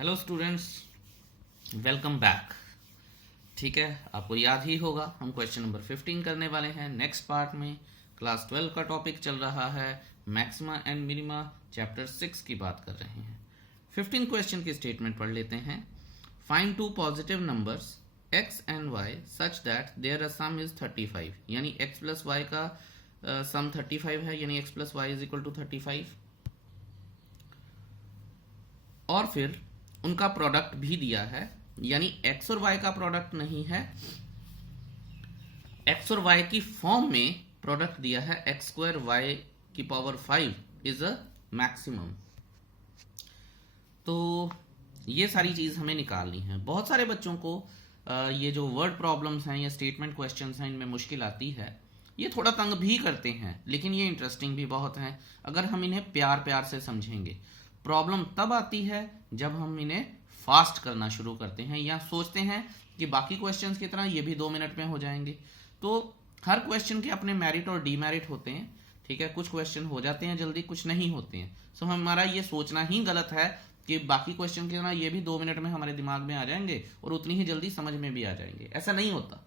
Hello students, welcome back. ठीक है, आपको याद ही होगा हम क्वेश्चन नंबर 15 करने वाले हैं नेक्स्ट पार्ट में। क्लास 12 का टॉपिक चल रहा है मैक्सिमा एंड मिनिमा, चैप्टर 6 की बात कर रहे हैं। 15 क्वेश्चन की स्टेटमेंट पढ़ लेते हैं। Find two positive numbers x and y such that their sum is 35, यानी x प्लस वाई का सम 35 है, यानी x plus y is equal to 35। और फिर उनका प्रोडक्ट भी दिया है, यानी x और y का प्रोडक्ट नहीं है, x और y की फॉर्म में प्रोडक्ट दिया है। x स्क्वायर y की पावर 5 इज अ मैक्सिमम। तो ये सारी चीज हमें निकालनी है। बहुत सारे बच्चों को ये जो वर्ड प्रॉब्लम्स हैं या स्टेटमेंट क्वेश्चंस हैं, इनमें मुश्किल आती है। ये थोड़ा तंग भी करते हैं, लेकिन ये इंटरेस्टिंग भी बहुत हैं अगर हम इन्हें प्यार प्यार से समझेंगे। प्रॉब्लम तब आती है जब हम इन्हें फास्ट करना शुरू करते हैं या सोचते हैं कि बाकी क्वेश्चंस की तरह ये भी 2 मिनट में हो जाएंगे। तो हर क्वेश्चन के अपने मेरिट और डीमेरिट होते हैं। ठीक है, कुछ क्वेश्चन हो जाते हैं जल्दी, कुछ नहीं होते हैं। सो हमारा ये सोचना ही गलत है कि बाकी क्वेश्चन की तरह ये भी 2 मिनट में हमारे दिमाग में आ जाएंगे और उतनी ही जल्दी समझ में भी आ जाएंगे। ऐसा नहीं होता।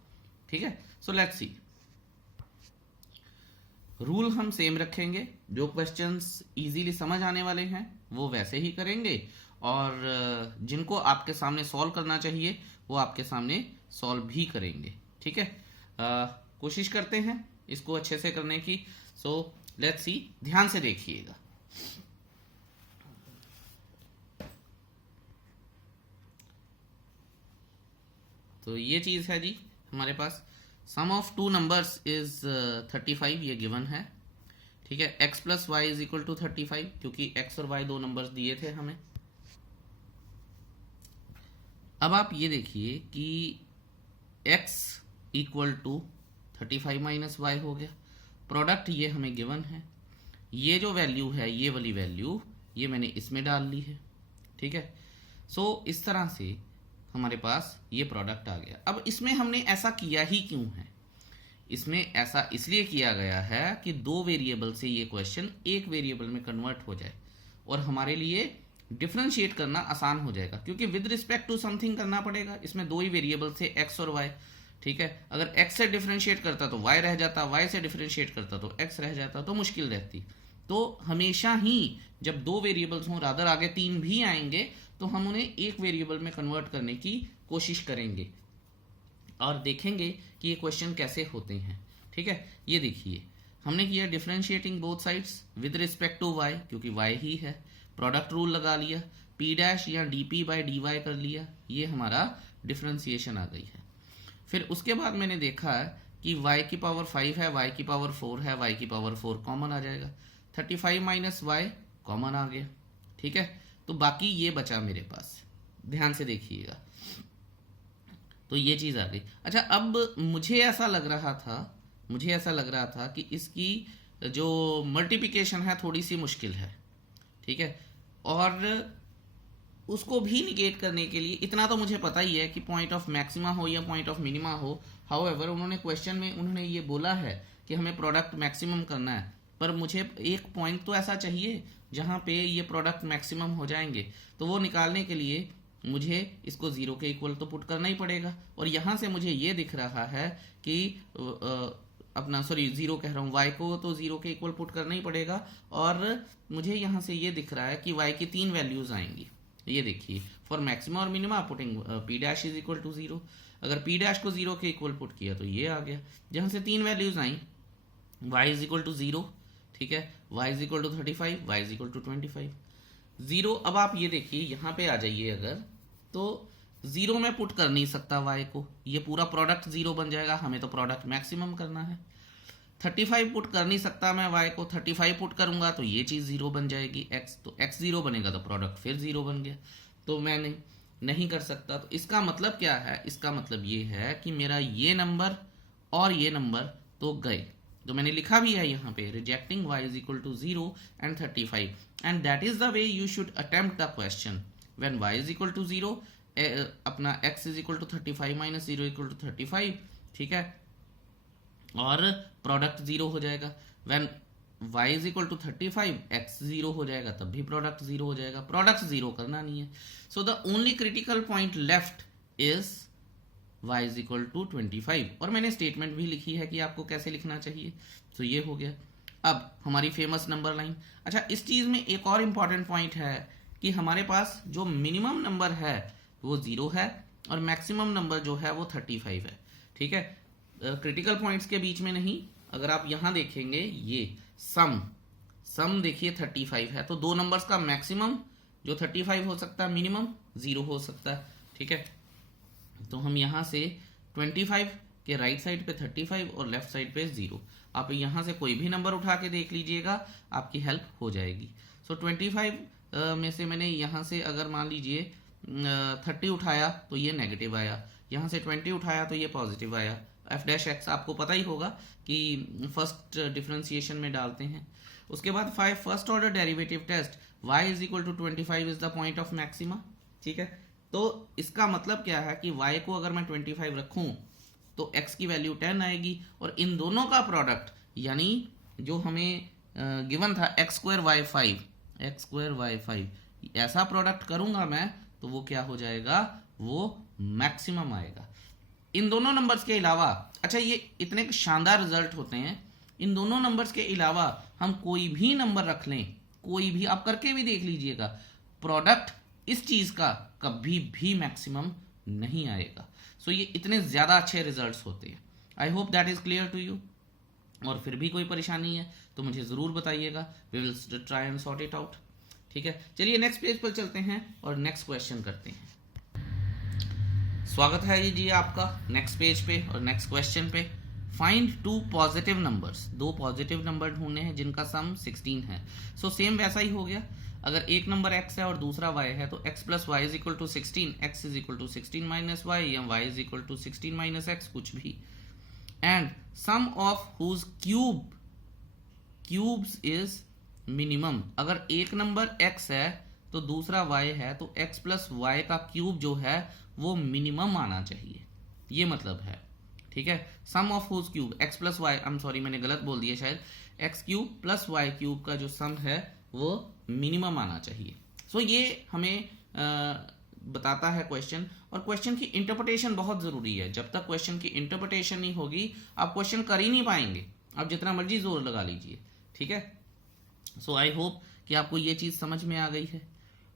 ठीक है, सो लेट्स सी। रूल हम सेम रखेंगे। जो क्वेश्चंस इजीली समझ आने वाले हैं वो वैसे ही करेंगे, और जिनको आपके सामने सॉल्व करना चाहिए वो आपके सामने सॉल्व भी करेंगे। ठीक है, कोशिश करते हैं इसको अच्छे से करने की। सो लेट्स सी, ध्यान से देखिएगा। तो ये चीज है जी हमारे पास। Sum of two numbers is 35, ये गिवन है। ठीक है, x plus y is equal to 35, क्योंकि x और y दो नंबर्स दिए थे हमें। अब आप ये देखिए कि x equal to 35 minus y हो गया। प्रोडक्ट ये हमें गिवन है। ये जो वैल्यू है, ये वाली वैल्यू, ये मैंने इसमें डाल ली है। ठीक है, सो इस तरह से हमारे पास ये प्रोडक्ट आ गया। अब इसमें हमने ऐसा किया ही क्यों है? इसमें ऐसा इसलिए किया गया है कि दो वेरिएबल से ये क्वेश्चन एक वेरिएबल में कन्वर्ट हो जाए और हमारे लिए डिफरेंशिएट करना आसान हो जाएगा, क्योंकि विद रिस्पेक्ट टू समथिंग करना पड़ेगा। इसमें दो ही वेरिएबल से x और y। ठीक है, अगर x से डिफरेंशिएट करता तो y रह जाता, y से डिफरेंशिएट करता तो x रह जाता, तो मुश्किल रहती। तो हमेशा ही जब दो वेरिएबल्स हों, रादर आगे तीन भी आएंगे, तो हम उन्हें एक वेरिएबल में कन्वर्ट करने की कोशिश करेंगे और देखेंगे कि ये क्वेश्चन कैसे होते हैं। ठीक है, ये देखिए हमने किया differentiating both sides with respect to y, क्योंकि y ही है। प्रोडक्ट रूल लगा लिया, p डैश या dp बाई dy कर लिया, ये हमारा डिफरेंशिएशन आ गई है। फिर उसके बाद मैंने देखा है कि y की पावर 5 है, y की पावर 4 है, y की पावर 4 कॉमन आ जाएगा। 35 माइनस y कॉमन आ गया। ठीक है, तो बाकी ये बचा मेरे पास। ध्यान से देखिएगा, तो ये चीज आ गई। अच्छा, अब मुझे ऐसा लग रहा था कि इसकी जो मल्टीप्लिकेशन है थोड़ी सी मुश्किल है। ठीक है, और उसको भी निगेट करने के लिए इतना तो मुझे पता ही है कि पॉइंट ऑफ मैक्सिमा हो या पॉइंट ऑफ मिनिमा हो। हाउएवर उन्होंने क्वेश्चन में उन्होंने ये बोला है कि हमें प्रोडक्ट मैक्सिमम करना है, पर मुझे एक पॉइंट तो ऐसा चाहिए जहां पे ये प्रोडक्ट मैक्सिमम हो जाएंगे। तो वो निकालने के लिए मुझे इसको जीरो के इक्वल तो पुट करना ही पड़ेगा। और यहां से मुझे ये दिख रहा है कि जीरो कह रहा हूँ, y को तो जीरो के इक्वल पुट करना ही पड़ेगा। और मुझे यहां से ये दिख रहा है कि y की 3 वैल्यूज आएंगी। ये देखिए, फॉर मैक्सिमम और minima putting p dash is equal to 0। अगर p डैश को 0 के इक्वल पुट किया तो ये आ गया, जहां से 3 वैल्यूज आई, y इज इक्वल टू 0। ठीक है, y is equal to 35, y is equal to 25, 0। अब आप ये देखिए यहाँ पे आ जाइए, अगर तो 0 में पुट कर नहीं सकता y को, ये पूरा प्रोडक्ट 0 बन जाएगा। हमें तो प्रोडक्ट मैक्सिमम करना है। 35 पुट कर नहीं सकता मैं y को, 35 पुट करूंगा तो ये चीज 0 बन जाएगी x, तो x 0 बनेगा तो प्रोडक्ट फिर 0 बन गया। तो मैं नहीं कर सकता। तो इसका मतलब क्या है? इसका मतलब ये है कि मेरा ये नंबर और ये नंबर तो गए। तो मैंने लिखा भी है यहाँ पे, rejecting y is equal to 0 and 35, and that is the way you should attempt the question. When y is equal to 0, अपना x is equal to 35 minus 0 equal to 35। ठीक है, और प्रोडक्ट 0 हो जाएगा। When y is equal to 35, x 0 हो जाएगा, तब भी प्रोडक्ट 0 हो जाएगा। प्रोडक्ट 0 करना नहीं है। So the only critical point left is y is equal to 25, और मैंने स्टेटमेंट भी लिखी है कि आपको कैसे लिखना चाहिए। तो ये हो गया। अब हमारी फेमस नंबर लाइन। अच्छा, इस चीज़ में एक और इम्पॉर्टेंट पॉइंट है कि हमारे पास जो मिनिमम नंबर है वो 0 है और मैक्सिमम नंबर जो है वो 35 है। ठीक है, क्रिटिकल पॉइंट्स के बीच में नहीं। अगर आप यहाँ देखेंगे, ये सम देखिए 35 है, तो दो नंबर्स का मैक्सिमम जो 35 हो सकता है, मिनिमम 0 हो सकता है। ठीक है, तो हम यहाँ से 25 के राइट साइड पे 35 और लेफ्ट साइड पे 0, आप यहाँ से कोई भी नंबर उठा के देख लीजिएगा, आपकी हेल्प हो जाएगी। सो 25 में से मैंने यहाँ से अगर मान लीजिए 30 उठाया तो ये नेगेटिव आया, यहाँ से 20 उठाया तो ये पॉजिटिव आया। एफ डैश एक्स आपको पता ही होगा कि फर्स्ट डिफरेंशिएशन में डालते हैं। उसके बाद first order derivative test, y is equal to 25 is the point of maxima. ठीक है, तो इसका मतलब क्या है कि y को अगर मैं 25 रखूं तो x की वैल्यू 10 आएगी, और इन दोनों का प्रोडक्ट यानी जो हमें गिवन था x स्क्वायर वाई 5, ऐसा प्रोडक्ट करूंगा मैं तो वो क्या हो जाएगा, वो मैक्सिमम आएगा। इन दोनों नंबर्स के अलावा, अच्छा ये इतने शानदार रिजल्ट होते हैं, इन दोनों नंबर्स के अलावा हम कोई भी नंबर रख लें, कोई भी आप करके भी देख लीजिएगा, प्रोडक्ट इस चीज का कभी भी मैक्सिमम नहीं आएगा। सो ये इतने ज्यादा अच्छे रिजल्ट्स होते हैं। I hope that is clear to you. और फिर भी कोई परेशानी है तो मुझे जरूर बताइएगा, we will try and sort it out. ठीक है, चलिए नेक्स्ट पेज पर चलते हैं और नेक्स्ट क्वेश्चन करते हैं। स्वागत है जी आपका नेक्स्ट पेज पे और नेक्स्ट क्वेश्चन पे। फाइंड टू पॉजिटिव नंबर्स, दो पॉजिटिव नंबर ढूंढने हैं जिनका सम 16 है। सो सेम वैसा ही हो गया, अगर एक नंबर x है और दूसरा y है तो x plus y is equal to 16, x is equal to 16 minus y या y is equal to 16 minus x, कुछ भी। And sum of whose cubes is minimum, अगर एक नंबर x है तो दूसरा y है तो x प्लस वाई का क्यूब जो है वो मिनिमम आना चाहिए, ये मतलब है। ठीक है, sum of whose cube x plus y, I am sorry मैंने गलत बोल दिया शायद, x cube plus y cube का जो सम है वो मिनिमम आना चाहिए। सो ये हमें बताता है क्वेश्चन, और क्वेश्चन की इंटरप्रिटेशन बहुत जरूरी है। जब तक क्वेश्चन की इंटरप्रिटेशन नहीं होगी आप क्वेश्चन कर ही नहीं पाएंगे, आप जितना मर्जी जोर लगा लीजिए। ठीक है, सो आई होप कि आपको ये चीज समझ में आ गई है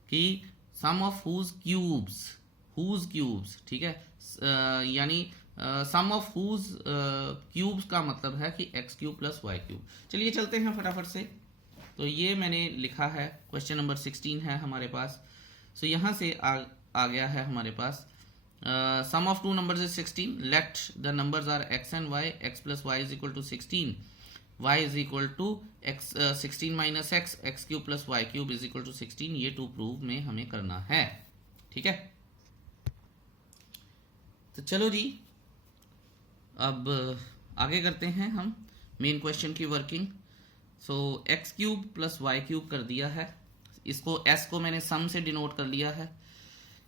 कि सम ऑफ हुज क्यूब्स, ठीक है, यानी सम ऑफ हुज क्यूब्स का मतलब है कि x cube plus y cube. चलिए चलते हैं फटाफट से। तो ये मैंने लिखा है, क्वेश्चन नंबर 16 है हमारे पास। सो यहाँ से आ गया है हमारे पास sum of two numbers is 16, let the numbers are x and y, x plus y is equal to 16, y is equal to x 16 minus x, x cube plus y cube is equal to 16। ये to prove में हमें करना है। ठीक है, तो चलो जी अब आगे करते हैं हम मेन क्वेश्चन की working. So x cube plus y cube कर दिया है, इसको s को मैंने सम से डिनोट कर लिया है।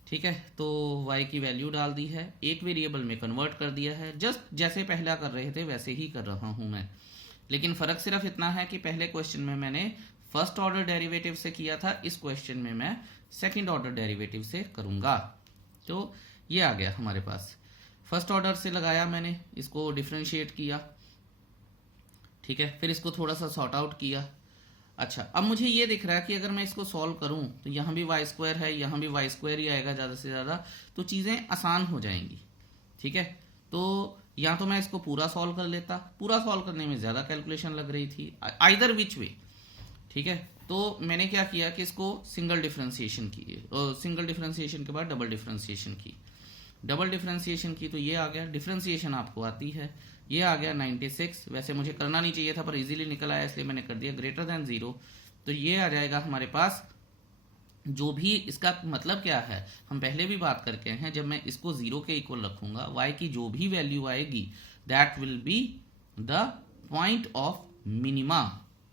ठीक है, तो y की वैल्यू डाल दी है, एक वेरिएबल में कन्वर्ट कर दिया है, जस्ट जैसे पहला कर रहे थे वैसे ही कर रहा हूं मैं। लेकिन फर्क सिर्फ इतना है कि पहले क्वेश्चन में मैंने फर्स्ट ऑर्डर डेरिवेटिव से किया था, इस क्वेश्चन में मैं सेकेंड ऑर्डर डेरिवेटिव से करूंगा। तो ये आ गया हमारे पास, फर्स्ट ऑर्डर से लगाया मैंने, इसको डिफरेंशिएट किया। ठीक है, फिर इसको थोड़ा सा सॉर्ट आउट किया। अच्छा, अब मुझे ये दिख रहा है कि अगर मैं इसको सॉल्व करूं तो यहाँ भी वाई स्क्वायर है, यहाँ भी वाई स्क्वायर ही आएगा ज़्यादा से ज़्यादा, तो चीज़ें आसान हो जाएंगी। ठीक है, तो या तो मैं इसको पूरा सॉल्व कर लेता, पूरा सॉल्व करने में ज़्यादा कैलकुलेशन लग रही थी, आइदर विच वे। ठीक है, तो मैंने क्या किया कि इसको सिंगल डिफरेंशिएशन की, सिंगल डिफरेंशिएशन के बाद डबल डिफरेंशिएशन की, डबल डिफरेंशिएशन की तो ये आ गया, डिफरेंशिएशन आपको आती है, ये आ गया 96। वैसे मुझे करना नहीं चाहिए था पर इजीली निकल आया इसलिए मैंने कर दिया, ग्रेटर देन 0। तो ये आ जाएगा हमारे पास, जो भी इसका मतलब क्या है हम पहले भी बात करके हैं, जब मैं इसको 0 के इक्वल रखूंगा y की जो भी वैल्यू आएगी that will be the point of minima.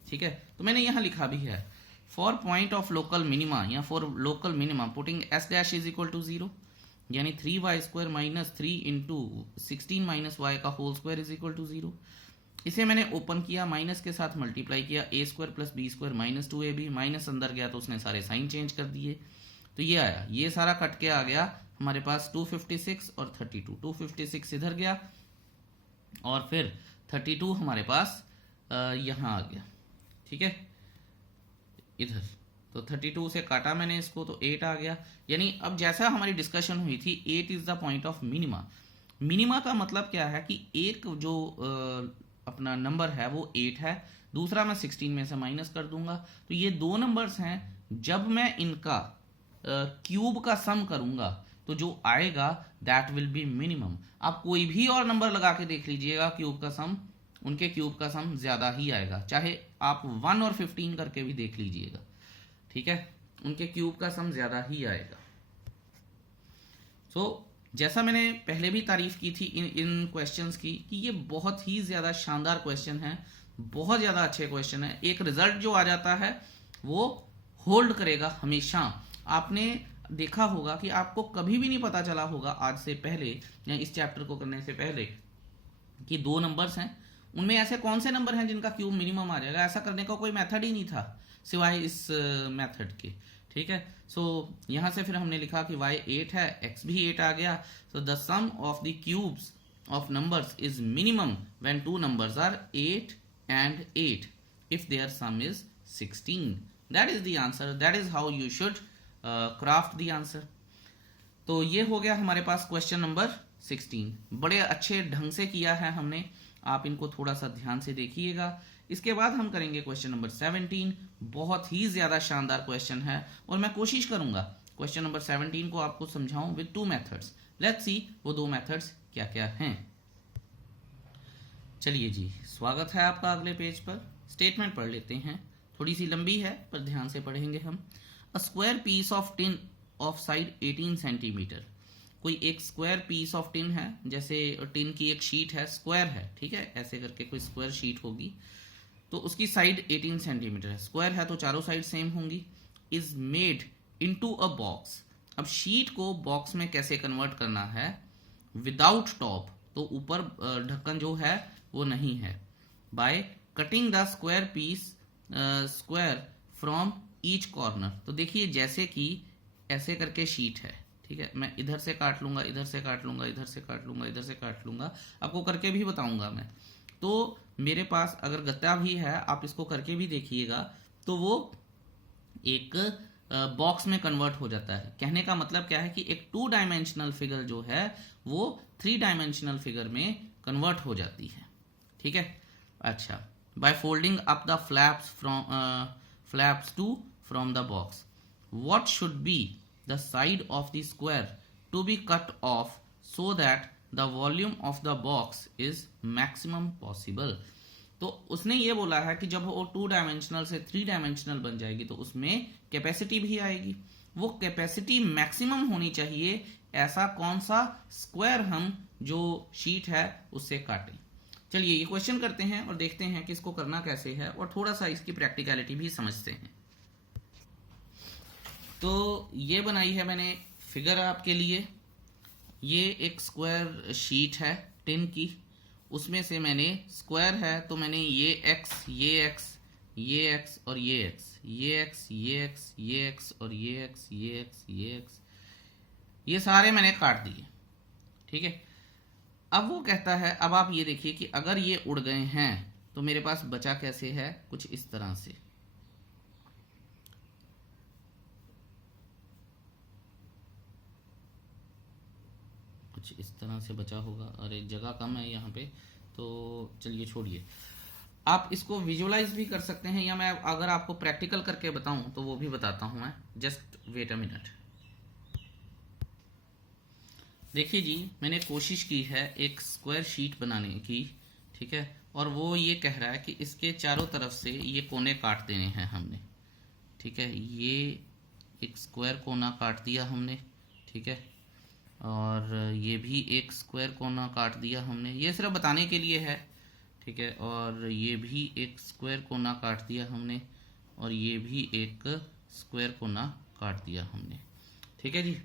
ठीक है, तो मैंने यहां लिखा भी है, for point of local minima या for local minima putting s dash is equal to 0, यानी 3y square minus 3 into 16 minus y का whole square is equal to 0। इसे मैंने ओपन किया, माइनस के साथ मल्टीप्लाई किया, a square plus b square minus 2ab, minus अंदर गया तो उसने सारे साइन चेंज कर दिए, तो ये आया, ये सारा कट के आ गया हमारे पास 256 और 32, 256 इधर गया और फिर 32 हमारे पास यहाँ आ गया, ठीक है, इधर, तो 32 से काटा मैंने इसको तो 8 आ गया। यानी अब जैसा हमारी डिस्कशन हुई थी 8 is the point of minima. Minima का मतलब क्या है कि एक जो अपना नंबर है वो 8 है, दूसरा मैं 16 में से माइनस कर दूंगा, तो ये दो नंबर्स हैं, जब मैं इनका क्यूब का सम करूंगा तो जो आएगा दैट विल बी मिनिमम। आप कोई भी और नंबर लगा के देख लीजिएगा क्यूब का सम, उनके क्यूब का सम ज्यादा ही आएगा, चाहे आप 1 और 15 करके भी देख लीजिएगा, ठीक है, उनके क्यूब का सम ज्यादा ही आएगा। सो जैसा मैंने पहले भी तारीफ की थी इन क्वेश्चंस की कि ये बहुत ही ज्यादा शानदार क्वेश्चन है, बहुत ज्यादा अच्छे क्वेश्चन है। एक रिजल्ट जो आ जाता है वो होल्ड करेगा हमेशा। आपने देखा होगा कि आपको कभी भी नहीं पता चला होगा आज से पहले या इस चैप्टर को करने से पहले कि दो नंबर्स हैं, उनमें ऐसे कौन से नंबर हैं जिनका क्यूब मिनिमम आ जाएगा। ऐसा करने का कोई मेथड ही नहीं था सिवाय इस मेथड के, ठीक है। सो यहां से फिर हमने लिखा कि y 8 है, x भी 8 आ गया। So the sum of the cubes of numbers is minimum when two numbers are 8 and 8 if their sum is 16. That is the answer. That is how you should craft the answer. तो ये हो गया हमारे पास question number 16। बड़े अच्छे ढंग से किया है हमने, आप इनको थोड़ा सा ध्यान से देखिएगा। इसके बाद हम करेंगे क्वेश्चन नंबर 17। बहुत ही ज्यादा शानदार क्वेश्चन है और मैं कोशिश करूंगा क्वेश्चन नंबर 17 को आपको समझाऊं विद 2 मेथड्स। लेट्स सी वो 2 मेथड्स क्या क्या हैं। चलिए जी, स्वागत है आपका अगले पेज पर। स्टेटमेंट पढ़ लेते हैं, थोड़ी सी लंबी है पर ध्यान से पढ़ेंगे हम। A square piece of tin of side 18 centimetre. कोई एक स्क्वायर पीस ऑफ टिन है, जैसे टिन की एक शीट है, स्क्वायर है, ठीक है, ऐसे करके कोई स्क्वायर शीट होगी, तो उसकी साइड 18 सेंटीमीटर है, स्क्वायर है तो चारों साइड सेम होंगी। Is made into a box. अब शीट को बॉक्स में कैसे कन्वर्ट करना है, विदाउट टॉप, तो ऊपर ढक्कन जो है वो नहीं है, by cutting the square piece square from each corner. तो देखिए जैसे कि ऐसे करके शीट है, ठीक है, मैं इधर से काट लूंगा, इधर से काट लूंगा, इधर से काट लूंगा, इधर से काट लूंगा, आपको करके भी बताऊंगा मैं। तो मेरे पास अगर गत्ता भी है, आप इसको करके भी देखिएगा, तो वो एक बॉक्स में कन्वर्ट हो जाता है। कहने का मतलब क्या है कि एक 2 डायमेंशनल फिगर जो है वो 3 डायमेंशनल फिगर में कन्वर्ट हो जाती है, ठीक है। अच्छा, by folding up the flaps to from the box, what should be the side of the square to be cut off so that the volume of the box is maximum possible. तो उसने ये बोला है कि जब वो 2 dimensional से 3 dimensional बन जाएगी तो उसमें कैपेसिटी भी आएगी, वो कैपेसिटी मैक्सिमम होनी चाहिए। ऐसा कौन सा स्क्वायर हम जो शीट है उससे काटें। चलिए ये क्वेश्चन करते हैं और देखते हैं कि इसको करना कैसे है और थोड़ा सा इसकी प्रैक्टिकलिटी भी समझते हैं। तो ये बनाई है मैंने फिगर आपके लिए। ये एक स्क्वायर शीट है टिन की, उसमें से मैंने स्क्वायर है तो मैंने ये x, ये x, ये x और ये x, ये x, ये x, ये x और ये x, ये x, ये x, ये सारे मैंने काट दिए, ठीक है। अब वो कहता है, अब आप ये देखिए कि अगर ये उड़ गए हैं तो मेरे पास बचा कैसे है, कुछ इस तरह से। कुछ इस तरह से बचा होगा, अरे जगह कम है यहाँ पे, तो चलिए छोड़िए। आप इसको विजुअलाइज भी कर सकते हैं या मैं अगर आपको प्रैक्टिकल करके बताऊं तो वो भी बताता हूं मैं। Just wait a minute. देखिए जी, मैंने कोशिश की है एक स्क्वायर शीट बनाने की, ठीक है, और वो ये कह रहा है कि इसके चारों तरफ से ये कोने काट देने हैं हमने, ठीक है। ये एक स्क्वायर कोना काट दिया हमने, ठीक है, और ये भी एक स्क्वायर कोना काट दिया हमने, ये सिर्फ बताने के लिए है, ठीक है, और ये भी एक स्क्वायर कोना काट दिया हमने, और ये भी एक स्क्वायर कोना काट दिया हमने, ठीक है जी।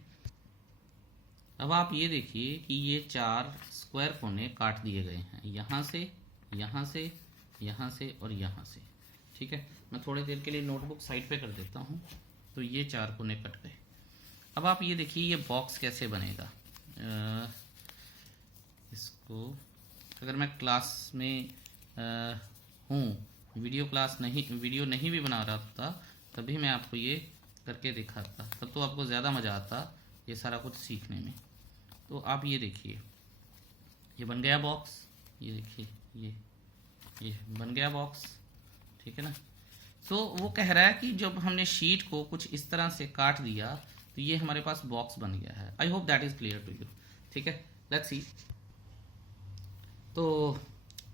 अब आप ये देखिए कि ये 4 स्क्वायर कोने काट दिए गए हैं, यहाँ से यहाँ से, यहाँ से और यहाँ से। ठीक है, मैं थोड़ी देर के लिए नोटबुक साइड पे कर देता हूँ। तो ये 4 कोने कट गए। अब आप ये देखिए ये बॉक्स कैसे बनेगा। इसको अगर मैं क्लास में हूँ, वीडियो नहीं भी बना रहा था, तभी मैं आपको ये करके दिखाता, तब तो आपको ज़्यादा मज़ा आता ये सारा कुछ सीखने में। तो आप ये देखिए, ये बन गया बॉक्स। ये देखिए ये बन गया बॉक्स। ठीक है ना। तो वो कह रहा है कि जब हमने शीट को कुछ इस तरह से काट दिया तो ये हमारे पास बॉक्स बन गया है। I hope that is clear to you. ठीक है, लेट्स सी। तो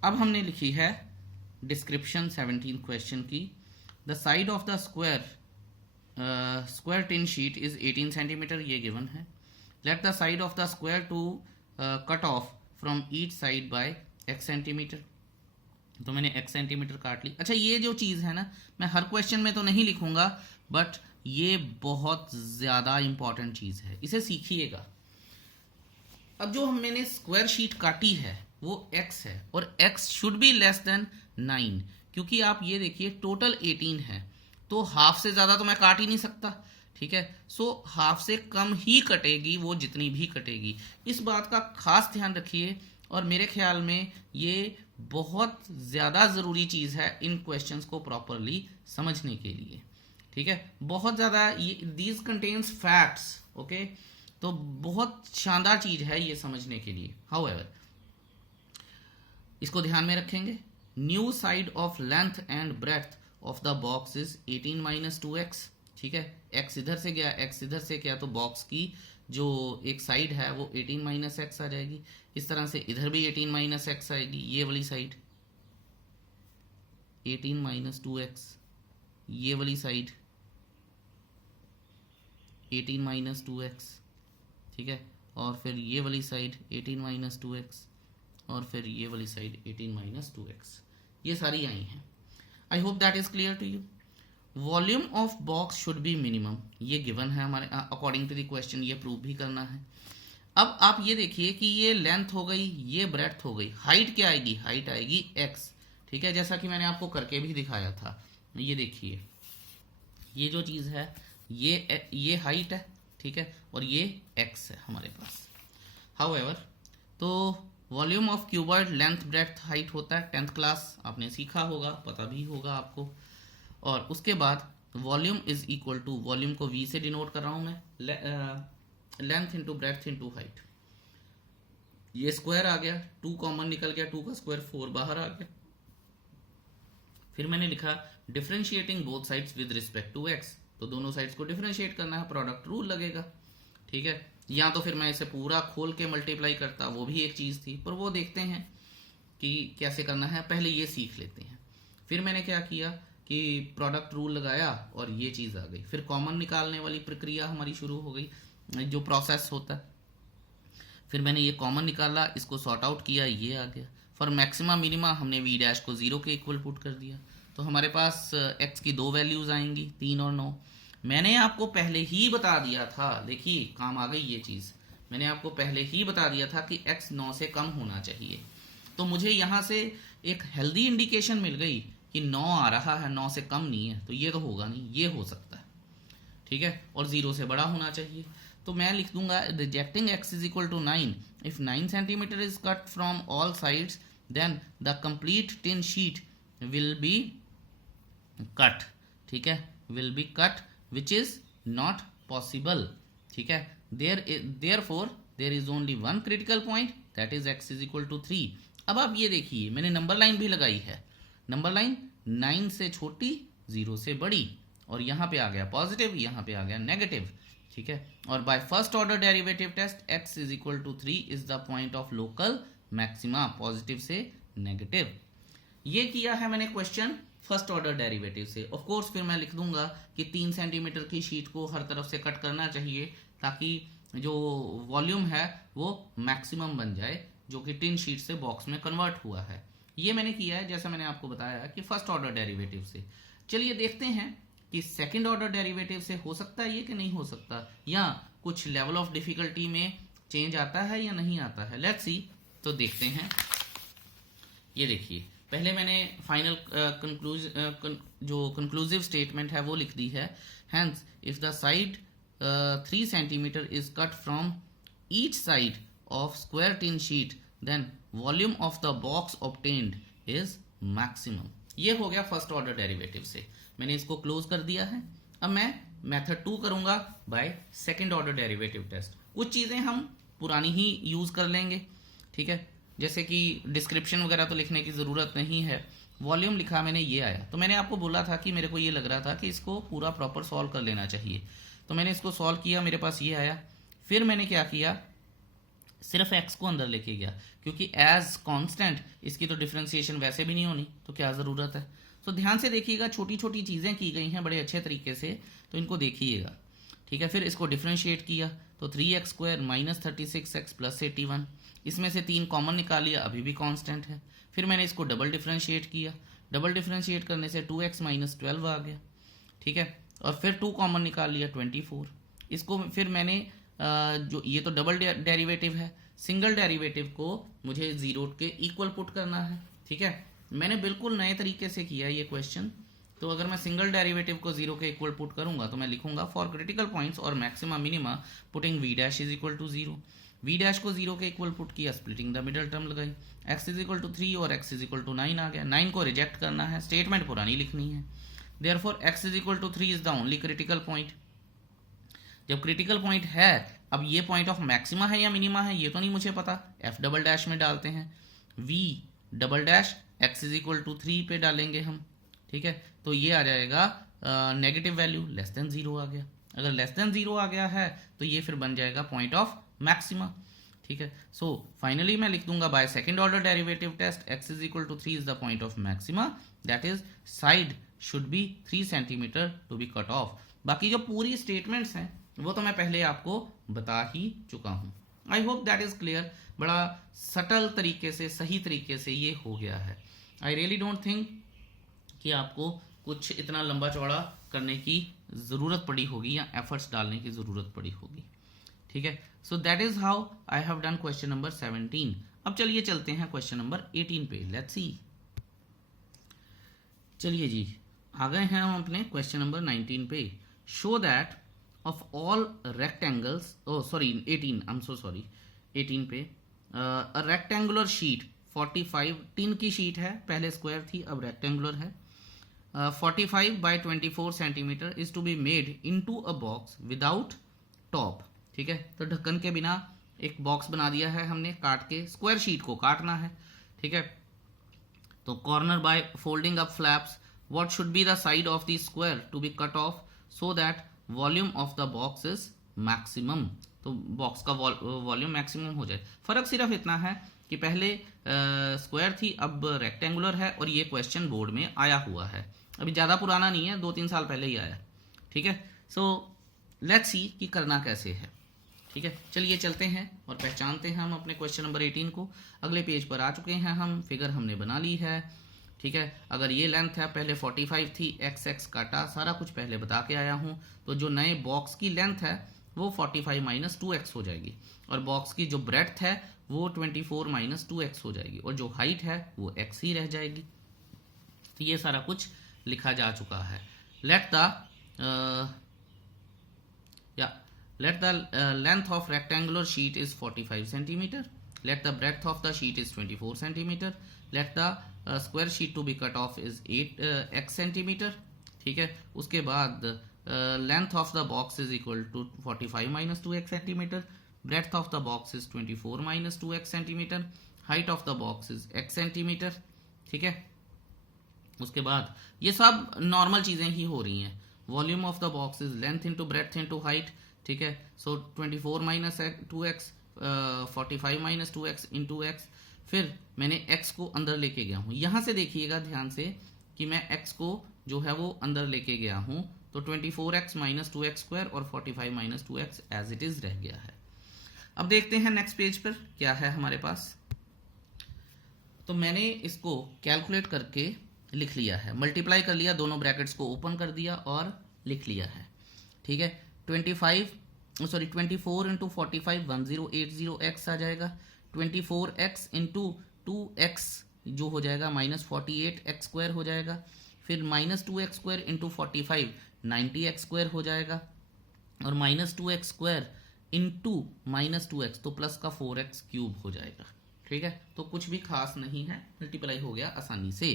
अब हमने लिखी है डिस्क्रिप्शन 17 क्वेश्चन की। The side of the square tin sheet is 18 centimetre, ये गिवन है। Let the side of the square to cut off from each side by x centimetre. तो मैंने x सेंटीमीटर काट ली। अच्छा, ये जो चीज़ है ना, मैं हर क्वेश्चन में तो नहीं लिखूंगा, बट ये बहुत ज़्यादा इंपॉर्टेंट चीज़ है, इसे सीखिएगा। अब जो मैंने स्क्वायर शीट काटी है वो x है, और x should be less than 9, क्योंकि आप ये देखिए टोटल 18 है, तो हाफ से ज़्यादा तो मैं काट ही नहीं सकता। ठीक है, सो हाफ से कम ही कटेगी वो, जितनी भी कटेगी। इस बात का खास ध्यान रखिए, और मेरे ख्याल में ये बहुत ज़्यादा ज़रूरी चीज़ है इन क्वेश्चंस को प्रॉपरली समझने के लिए। ठीक है, बहुत ज़्यादा ये दीज कंटेन्स फैक्ट्स। ओके, तो बहुत शानदार चीज़ है ये समझने के लिए। हाउएवर, इसको ध्यान में रखेंगे। New side of length and breadth of the box is 18 minus 2x। ठीक है, x इधर से गया, x इधर से गया, तो बॉक्स की जो एक साइड है वो 18 माइनस x आ जाएगी। इस तरह से इधर भी 18 माइनस x आएगी, ये वाली साइड 18 माइनस 2x, ये वाली साइड 18 माइनस 2x। ठीक है, और फिर ये वाली साइड 18 माइनस 2x, और फिर ये वाली साइड 18 माइनस 2x। ये सारी आई हैं। I hope that is clear to you. Volume of box should be minimum, ये गिवन है हमारे अकॉर्डिंग टू द क्वेश्चन, ये प्रूव भी करना है। अब आप ये देखिए कि ये लेंथ हो गई, ये ब्रेड्थ हो गई, हाइट क्या आएगी? हाइट आएगी x। ठीक है, जैसा कि मैंने आपको करके भी दिखाया था। ये देखिए, ये जो चीज़ है ये हाइट है। ठीक है, और ये x है हमारे पास। हाउएवर, तो volume of cuboid length breadth height होता है, 10th क्लास आपने सीखा होगा, पता भी होगा आपको। और उसके बाद volume is equal to, volume को v से डिनोट कर रहा हूं मैं, length into breadth into height. ये स्क्वायर आ गया, 2 कॉमन निकल गया, 2 का स्क्वायर 4 बाहर आ गया। फिर मैंने लिखा differentiating both sides with respect to x, तो दोनों साइड्स को डिफरेंशिएट करना है, प्रोडक्ट रूल लगेगा। ठीक है, या तो फिर मैं इसे पूरा खोल के मल्टीप्लाई करता, वो भी एक चीज़ थी, पर वो देखते हैं कि कैसे करना है, पहले ये सीख लेते हैं। फिर मैंने क्या किया कि प्रोडक्ट रूल लगाया और ये चीज़ आ गई। फिर कॉमन निकालने वाली प्रक्रिया हमारी शुरू हो गई, जो प्रोसेस होता है। फिर मैंने ये कॉमन निकाला, इसको सॉर्ट आउट किया, ये आ गया। फॉर मैक्सिमा मिनिमा हमने v डैश को 0 के इक्वल पुट कर दिया, तो हमारे पास x की 2 वैल्यूज आएंगी, 3 और 9। मैंने आपको पहले ही बता दिया था, देखिए काम आ गई ये चीज़, मैंने आपको पहले ही बता दिया था कि x 9 से कम होना चाहिए। तो मुझे यहाँ से एक हेल्दी इंडिकेशन मिल गई कि 9 आ रहा है, 9 से कम नहीं है, तो ये तो होगा नहीं, ये हो सकता है। ठीक है, और 0 से बड़ा होना चाहिए। तो मैं लिख दूंगा rejecting x is equal to 9, if 9 centimetre is cut from all sides then the complete tin sheet will be cut. ठीक है, will be cut which is not possible. ठीक है, therefore there is only one critical point, that is x is equal to 3। अब आप ये देखिए, मैंने number line भी लगाई है, नंबर लाइन 9 से छोटी, 0 से बड़ी, और यहाँ पे आ गया पॉजिटिव, यहाँ पे आ गया नेगेटिव। ठीक है, और by first order derivative test x is equal to 3 is the point of local maxima, positive से नेगेटिव। ये किया है मैंने क्वेश्चन फर्स्ट ऑर्डर डेरिवेटिव से। ऑफ कोर्स फिर मैं लिख दूंगा कि 3 सेंटीमीटर की शीट को हर तरफ से कट करना चाहिए, ताकि जो वॉल्यूम है वो मैक्सिमम बन जाए, जो कि टिन शीट से बॉक्स में कन्वर्ट हुआ है। ये मैंने किया है, जैसा मैंने आपको बताया कि फर्स्ट ऑर्डर डेरिवेटिव से। चलिए देखते हैं कि सेकंड ऑर्डर डेरिवेटिव से हो सकता है ये कि नहीं हो सकता, या कुछ लेवल ऑफ डिफिकल्टी में चेंज आता है या नहीं आता है। लेट्स सी, तो देखते हैं। ये देखिए पहले मैंने फाइनल जो कंक्लूसिव स्टेटमेंट है वो लिख दी है। Hence if the side 3 centimetre is cut from each side of square tin sheet then volume of the box obtained is maximum. ये हो गया फर्स्ट ऑर्डर डेरिवेटिव से, मैंने इसको क्लोज कर दिया है। अब मैं मेथड 2 करूंगा by second order derivative test. कुछ चीजें हम पुरानी ही यूज कर लेंगे, ठीक है, जैसे कि डिस्क्रिप्शन वगैरह तो लिखने की ज़रूरत नहीं है। वॉल्यूम लिखा मैंने, ये आया, तो मैंने आपको बोला था कि मेरे को ये लग रहा था कि इसको पूरा प्रॉपर सॉल्व कर लेना चाहिए, तो मैंने इसको सॉल्व किया, मेरे पास ये आया। फिर मैंने क्या किया, सिर्फ x को अंदर लेके गया, क्योंकि एज कांस्टेंट इसकी तो डिफ्रेंसिएशन वैसे भी नहीं होनी, तो क्या ज़रूरत है। तो ध्यान से देखिएगा, छोटी छोटी चीज़ें की गई हैं बड़े अच्छे तरीके से, तो इनको देखिएगा, ठीक है। फिर इसको डिफ्रेंशिएट किया तो 3x² माइनस 36x प्लस 81, इसमें से 3 कॉमन निकाल लिया, अभी भी कांस्टेंट है। फिर मैंने इसको डबल डिफ्रेंशिएट किया, डबल डिफ्रेंशिएट करने से 2x माइनस 12 आ गया, ठीक है। और फिर 2 कॉमन निकाल लिया 24। इसको फिर मैंने जो ये तो डबल डेरिवेटिव है, सिंगल डेरिवेटिव को मुझे जीरो के इक्वल पुट करना है, ठीक है। मैंने बिल्कुल नए तरीके से किया ये क्वेश्चन। तो अगर मैं सिंगल डेरिवेटिव को जीरो के इक्वल पुट करूंगा तो मैं लिखूंगा फॉर क्रिटिकल पॉइंट्स और maxima minima putting v dash is equal to 0। v dash को जीरो के इक्वल पुट किया, स्प्लिटिंग द मिडल टर्म लगाई, x इज इक्वल टू 3 और x इज इक्वल टू 9 आ गया। 9 को रिजेक्ट करना है, स्टेटमेंट पुरानी लिखनी है। Therefore x is equal to 3 is the only critical point. जब क्रिटिकल पॉइंट है, अब ये पॉइंट ऑफ मैक्सिमा है या मिनिमा है ये तो नहीं मुझे पता, f डबल डैश में डालते हैं, v double dash x is equal to 3 पे डालेंगे हम, ठीक है। तो ये आ जाएगा नेगेटिव वैल्यू, लेस देन 0 आ गया। अगर लेस देन 0 आ गया है तो ये फिर बन जाएगा पॉइंट ऑफ मैक्सिमा, ठीक है। सो फाइनली मैं लिख दूंगा by second order derivative test x is equal to 3 is the point of maxima, that is side should be 3 centimetre to be cut off. बाकी जो पूरी स्टेटमेंट्स हैं वो तो मैं पहले आपको बता ही चुका हूं। आई होप दैट इज क्लियर। बड़ा सटल तरीके से, सही तरीके से ये हो गया है। आई रियली डोंट थिंक कि आपको कुछ इतना लंबा चौड़ा करने की ज़रूरत पड़ी होगी या एफर्ट्स डालने की ज़रूरत पड़ी होगी, ठीक है। So that is how I have done question number 17। अब चलिए चलते हैं क्वेश्चन नंबर 18 पे, लेट्स सी। चलिए जी, आ गए हैं हम अपने क्वेश्चन नंबर 19 पे। Show that of all rectangles, oh sorry 18, I am so sorry, 18 पे अ रेक्टेंगुलर शीट 45, टिन की शीट है, पहले स्क्वायर थी अब रेक्टेंगुलर है, 45 by 24 centimetre is to be made into a box without top, ठीक है। तो ढक्कन के बिना एक बॉक्स बना दिया है हमने काट के, स्क्वायर शीट को काटना है, ठीक है। तो corner by folding up flaps, what should be the side of the square to be cut off so that volume of the box is maximum. तो बॉक्स का वॉल्यूम मैक्सिमम हो जाए। फर्क सिर्फ इतना है कि पहले स्क्वायर थी अब रेक्टेंगुलर है, और ये क्वेश्चन बोर्ड में आया हुआ है, अभी ज़्यादा पुराना नहीं है, 2-3 साल पहले ही आया, ठीक है। सो लेट्स सी कि करना कैसे है, ठीक है। चलिए चलते हैं और पहचानते हैं हम अपने क्वेश्चन नंबर 18 को। अगले पेज पर आ चुके हैं हम, फिगर हमने बना ली है, ठीक है। अगर ये लेंथ है, पहले 45 थी, x काटा, सारा कुछ पहले बता के आया हूँ। तो जो नए बॉक्स की लेंथ है वो 45 माइनस 2x हो जाएगी, और बॉक्स की जो ब्रेड्थ है वो 24 माइनस 2x हो जाएगी, और जो हाइट है वो x ही रह जाएगी। तो ये सारा कुछ लिखा जा चुका है। Let the length of rectangular sheet is 45 centimetre, let the breadth of the sheet is 24 centimetre, let the square sheet to be cut off is 8x centimetre, ठीक है। उसके बाद length of the box is equal to 45 minus 2x centimetre, breadth of the box is 24 minus 2x centimetre, height of the box is x centimetre, ठीक है। उसके बाद ये सब नॉर्मल चीज़ें ही हो रही हैं। Volume of the box is length into breadth into height, ठीक है। सो 24 minus 2x, 45 minus 2x into x. फिर मैंने x को अंदर लेके गया हूँ, यहाँ से देखिएगा ध्यान से कि मैं x को जो है वो अंदर लेके गया हूँ, तो 24x माइनस 2x स्क्वायर और 45 minus 2x as it is रह गया है। अब देखते हैं नेक्स्ट पेज पर क्या है हमारे पास। तो मैंने इसको कैलकुलेट करके लिख लिया है, मल्टीप्लाई कर लिया, दोनों ब्रैकेट्स को ओपन कर दिया और लिख लिया है, ठीक है। 24 इंटू 45 1080x आ जाएगा, 24x इंटू 2x जो हो जाएगा -48x² हो जाएगा, फिर -2x² इंटू 45 90x² हो जाएगा, और -2x² इंटू -2x तो प्लस का 4x³ हो जाएगा। ठीक है, तो कुछ भी खास नहीं है, मल्टीप्लाई हो गया आसानी से।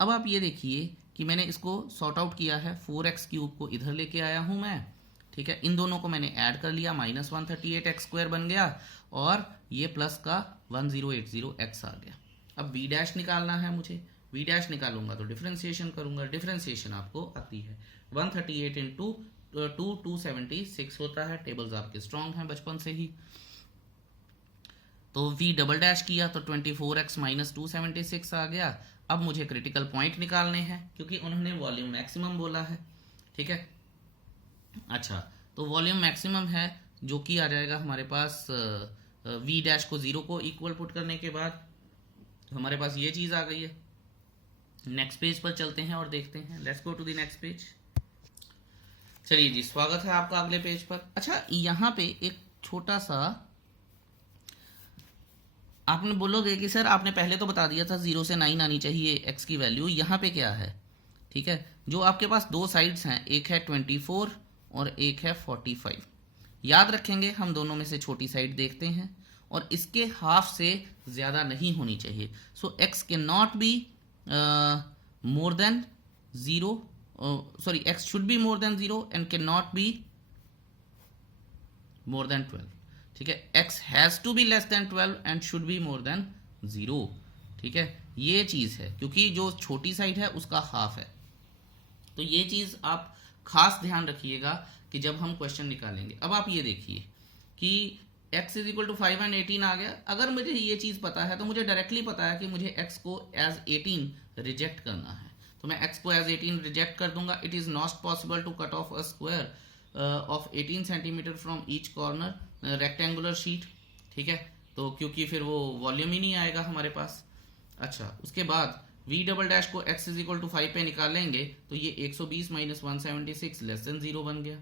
अब आप ये देखिए कि मैंने इसको सॉर्ट आउट किया है, 4x³ को इधर लेके आया हूं मैं। ठीक है, इन दोनों को मैंने ऐड कर लिया, -138x² बन गया, और ये प्लस का 1080x आ गया। अब v डैश निकालना है मुझे, v डैश निकालूंगा तो डिफरेंशिएशन करूंगा, डिफरेंशिएशन आपको आती है 138 इंटू 276 होता है। टेबल्स आपके स्ट्रॉन्ग हैं बचपन से ही। तो v डबल डैश किया तो 24x - 276 आ गया। अब मुझे क्रिटिकल पॉइंट निकालने हैं क्योंकि उन्होंने वॉल्यूम मैक्सिमम बोला है। ठीक है, अच्छा, तो वॉल्यूम मैक्सिमम है जो कि आ जाएगा हमारे पास v डैश को 0 को इक्वल पुट करने के बाद हमारे पास ये चीज आ गई है। नेक्स्ट पेज पर चलते हैं और देखते हैं। Let's go to the next page. चलिए जी, स्वागत है आपका अगले पेज पर। अच्छा, यहाँ पे एक छोटा सा आपने बोलोगे कि सर आपने पहले तो बता दिया था 0 से 9 आनी चाहिए x की वैल्यू, यहाँ पे क्या है? ठीक है, जो आपके पास दो साइड्स हैं, एक है 24 और एक है 45। याद रखेंगे हम दोनों में से छोटी साइड देखते हैं, और इसके हाफ से ज्यादा नहीं होनी चाहिए। सो x can not be more than 0, sorry, x should be more than 0 and cannot be more than 12। ठीक है, x has to be less than 12 and should be more than 0। ठीक है, ये चीज है क्योंकि जो छोटी साइड है उसका हाफ है। तो ये चीज आप खास ध्यान रखिएगा कि जब हम क्वेश्चन निकालेंगे। अब आप ये देखिए कि x = 5 and 18 आ गया। अगर मुझे ये चीज पता है तो मुझे डायरेक्टली पता है कि मुझे x को एज 18 रिजेक्ट करना है, तो मैं x को एज 18 रिजेक्ट कर दूंगा। It is not possible to cut off a square of 18 centimetre from each corner rectangular sheet. ठीक है, तो क्योंकि फिर वो वॉल्यूम ही नहीं आएगा हमारे पास। अच्छा, उसके बाद v डबल डैश को x = 5 पे निकालेंगे तो ये 120 - 176 < 0 बन गया।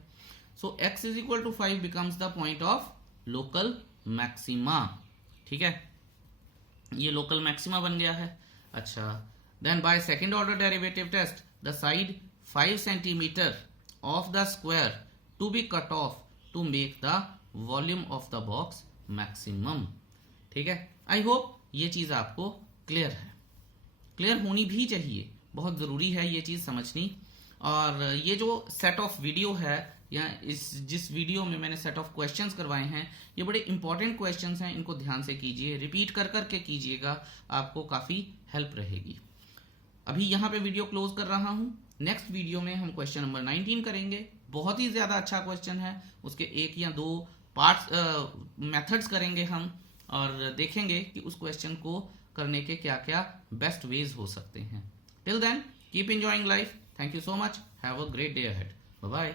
So x = 5 becomes the point of local maxima. ठीक है, ये लोकल मैक्सिमा बन गया है। अच्छा, then by second order derivative test the side 5 centimetre of the square to be cut off to make the volume of the box maximum. ठीक है, I hope ये चीज आपको क्लियर है, क्लियर होनी भी चाहिए, बहुत जरूरी है ये चीज समझनी। और ये जो सेट ऑफ वीडियो है या जिस वीडियो में मैंने सेट ऑफ क्वेश्चंस करवाए हैं, ये बड़े इंपॉर्टेंट क्वेश्चंस हैं, इनको ध्यान से कीजिए, रिपीट कर करके कीजिएगा, आपको काफी हेल्प रहेगी। अभी यहाँ पे वीडियो क्लोज कर रहा हूँ। नेक्स्ट वीडियो में हम क्वेश्चन नंबर 19 करेंगे। बहुत ही ज्यादा अच्छा क्वेश्चन है, उसके 1 या 2 पार्ट्स मेथड्स करेंगे हम, और देखेंगे कि उस क्वेश्चन को करने के क्या क्या बेस्ट वेज हो सकते हैं। Till then keep enjoying life. Thank you so much. Have a great day ahead. Bye bye.